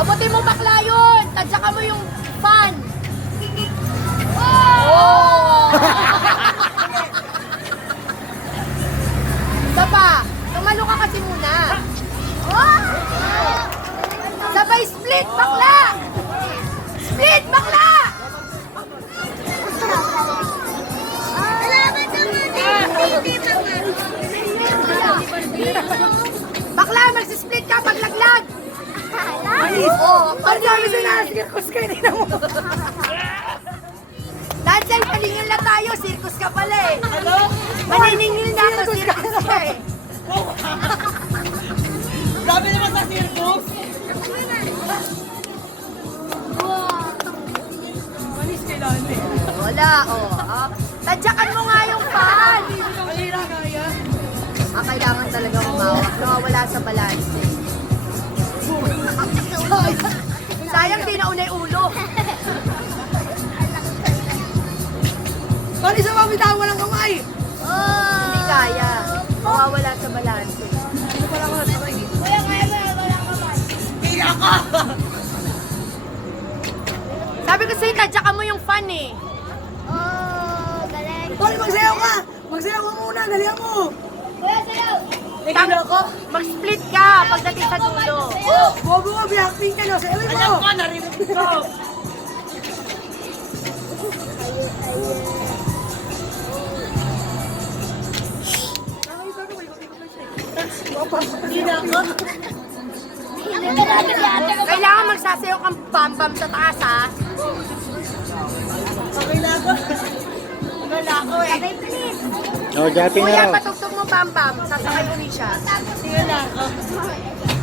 Abutin mo bakla yun. Tadsaka mo yung fan. Oh! Isa pa. Tumalo ka kasi muna. Oh! Sabay split bakla. Split bakla. Bakla, magsisplit ka paglaglag. Oo, Ang dami sinasirkus kayo, hindi na mo. Dancel, paningil na tayo. Circus ka pala eh. Ano? Maniningil na ako. Circus ka eh. Grabe naman sa circus. Manis kailangan eh. Wala, oh. Tadyakan mo nga yung fan. Malira kaya. Kailangan talaga umawak. Nawawala sa balance eh. Sayang di nauna yung ulo. Manis sa mabitaw, walang kamay. Hindi kaya. Mawawala sa balance eh. Ano pala ako sa kamay? Hindi ako. Sabi ko sa'yo, tadyakan mo yung fan eh. Tol, magsayaw ka. Magsayaw ka muna, dalihan mo. Tang mag-split ka pagdating sa dulo. Bobo ko, Blackpink ka no, sayawin mo. Alam ko, narinig ko. Hindi na ako. Kailangan magsasayaw kang bam-bam sa taas ha. Okay na ako. Wala ako eh. Oh, dating na Kuya, raw. patugtog mo bam-bam. Sasakay ulit siya. Sige na ako.